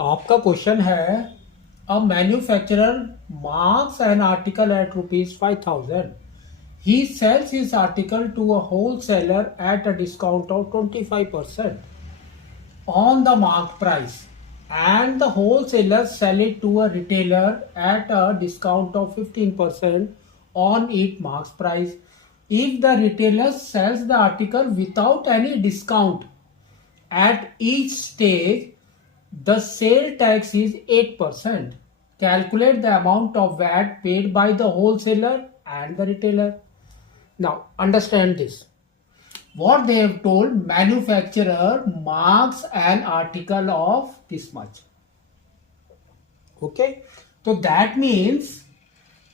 आपका क्वेश्चन है a manufacturer marks an article at ₹5,000. He sells his article to a wholesaler at a discount of 25% on the marked price, and the wholesaler sell it to a retailer at a discount of 15% on its marked price. If the retailer sells the article without any discount at each stage, the sale tax is 8%. Calculate the amount of VAT paid by the wholesaler and the retailer. Now, understand this. What they have told, manufacturer marks an article of this much. Okay. So that means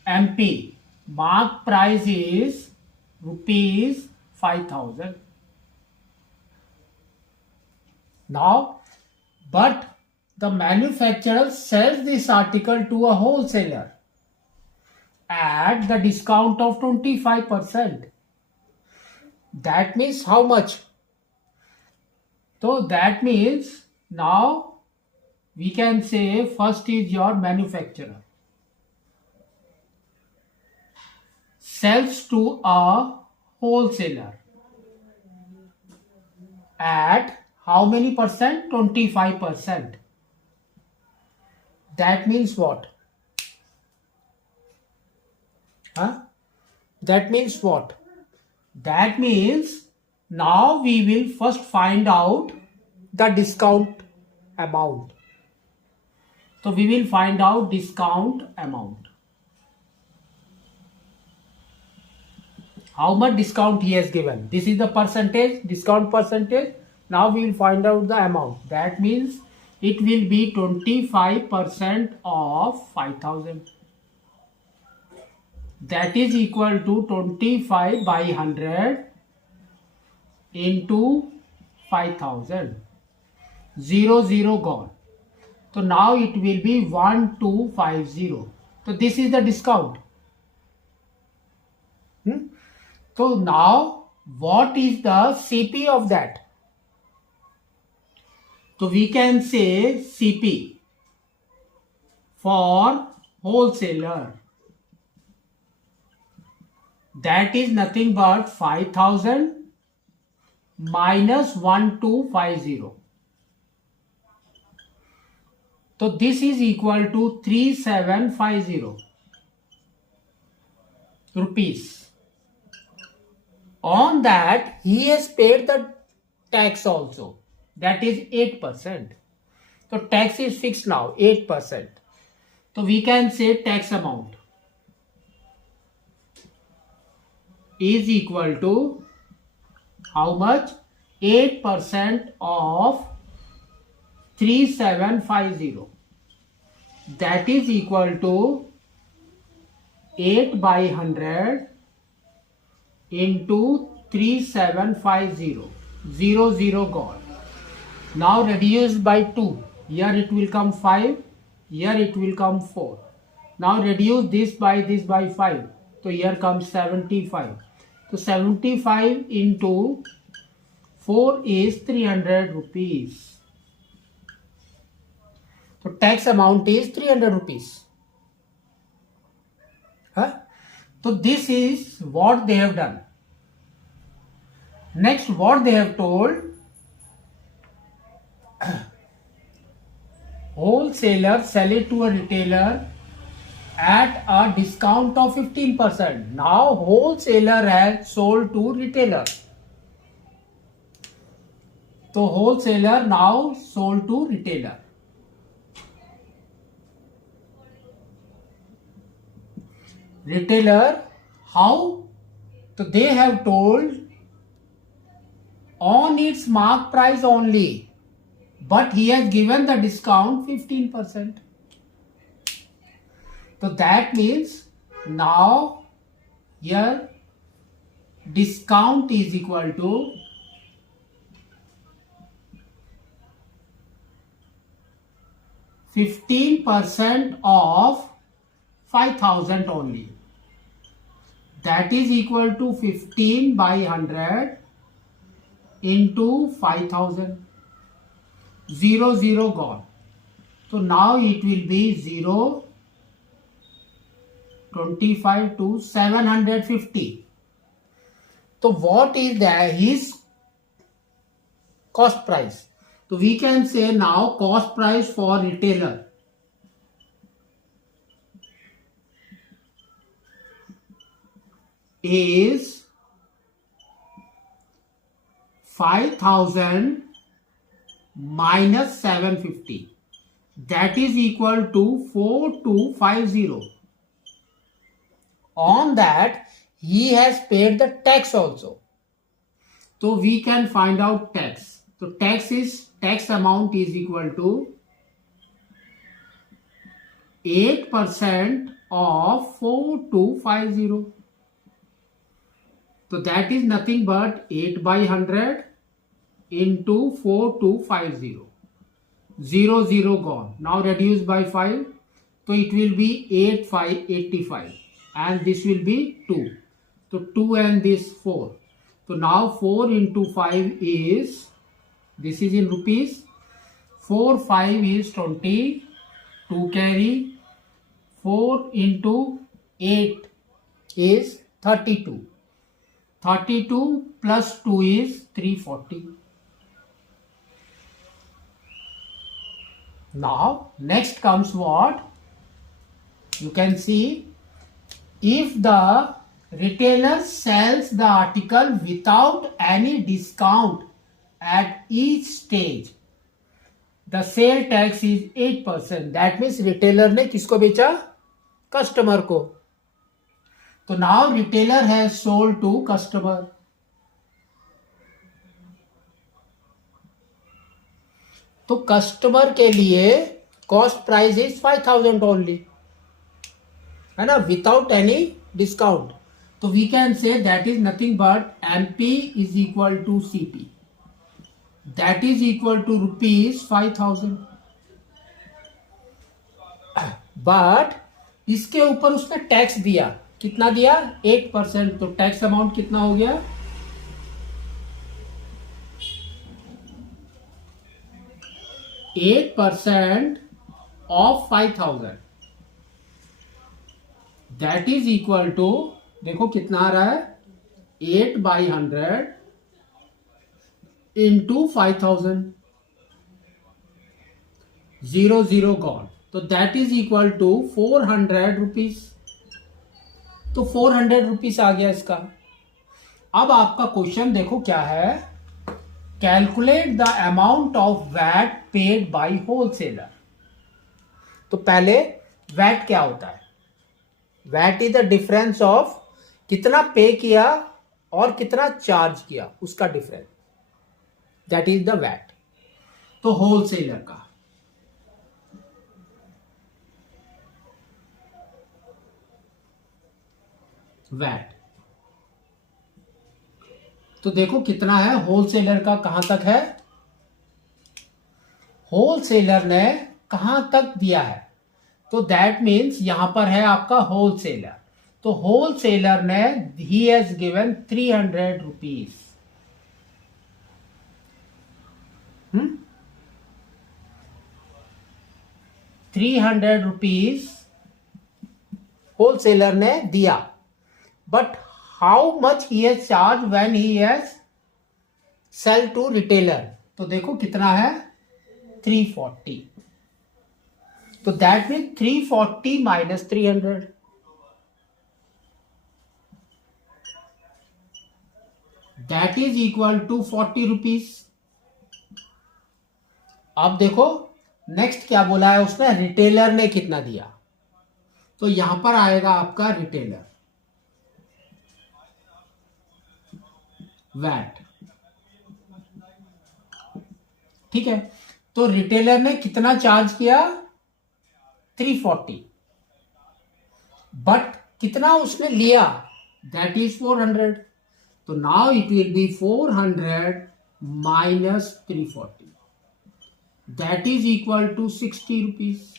MP mark price is ₹5,000. Now, but the manufacturer sells this article to a wholesaler at the discount of 25%. That means how much? So that means now we can say first is your manufacturer sells to a wholesaler at how many percent? 25%. That means what? That means what? That means now we will first find out the discount amount. So we will find out discount amount. How much discount he has given? This is the percentage, discount percentage. Now we will find out the amount. That means it will be 25% of 5,000. That is equal to 25 by 100 into 5,000. 0, 0 gone. So now it will be 1250. So this is the discount. So now what is the CP of that? So we can say CP for wholesaler. That is nothing but 5,000 minus 1250. So this is equal to 3750 rupees. On that he has paid the tax also. That is 8%. So tax is fixed now, 8%. So we can say tax amount is equal to how much? 8% of 3750. That is equal to 8 by 100 into 3750. 0, 0 gone. Now reduce by 2. Here it will come 5. Here it will come 4. Now reduce this by 5. So here comes 75. So 75 into 4 is 300 rupees. So tax amount is 300 rupees. So this is what they have done. Next, what they have told, wholesaler sell it to a retailer at a discount of 15%. Now wholesaler has sold to retailer. So wholesaler now sold to retailer. Retailer, how? So they have told on its mark price only, but he has given the discount 15%. So that means now here discount is equal to 15% of 5,000 only. That is equal to 15 by 100 into 5,000. 0, 0 gone. तो now it will B 0, 25 to 750. So what is that his cost price? So we can say now cost price for retailer is 5,000 minus 750. That is equal to 4250. On that he has paid the tax also. So we can find out tax. So tax amount is equal to 8% of 4250. So that is nothing but 8 by 100 into 4250. 0 0 gone. Now reduce by 5. So it will be 85. And this will be 2. So 2 and this 4. So now 4 into 5 is, this is in rupees, 4 5 is 20, 2 carry, 4 into 8 is 32. 32 plus 2 is 340. Now next comes what? You can see, if the retailer sells the article without any discount at each stage, the sale tax is 8%. That means retailer ने किसको बेचा? Customer को. तो now retailer has sold to customer. तो customer के लिए cost price is 5000 only, है ना, विदाउट एनी डिस्काउंट. तो we can say that is nothing but MP is equal to CP, that is equal to rupees 5000. But इसके ऊपर उसने tax दिया, कितना दिया? 8%. तो टैक्स अमाउंट कितना हो गया? 8% of 5000. That is equal to, देखो कितना आ रहा है, 8 by 100 into 5000. 0 0 gone. तो that is equal to 400 rupees. तो 400 rupees आ गया इसका. अब आपका क्वेश्चन देखो क्या है, calculate the amount of VAT paid by wholesaler. तो पहले वैट क्या होता है? VAT is the difference of कितना पे किया और कितना चार्ज किया, उसका difference, that is the VAT. तो होलसेलर का वैट, तो देखो कितना है होलसेलर का, कहां तक है? होलसेलर ने कहां तक दिया है? तो दैट मीन्स यहां पर है आपका होलसेलर. तो होलसेलर ने ही has given 300 rupees. 300 rupees wholesaler ने दिया. But how much he has charge when he has sell to retailer? तो देखो कितना है, 340. तो that mean 340 minus 300, that is equal to 40 rupees. अब देखो नेक्स्ट क्या बोला है उसने, रिटेलर ने कितना दिया. तो यहां पर आएगा आपका रिटेलर वैट, ठीक है. तो रिटेलर ने कितना चार्ज किया? 340. बट कितना उसने लिया? That is 400. तो now it will be 400 minus 340, that is equal to 60 rupees.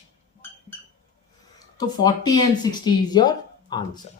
तो 40 and 60 is your answer.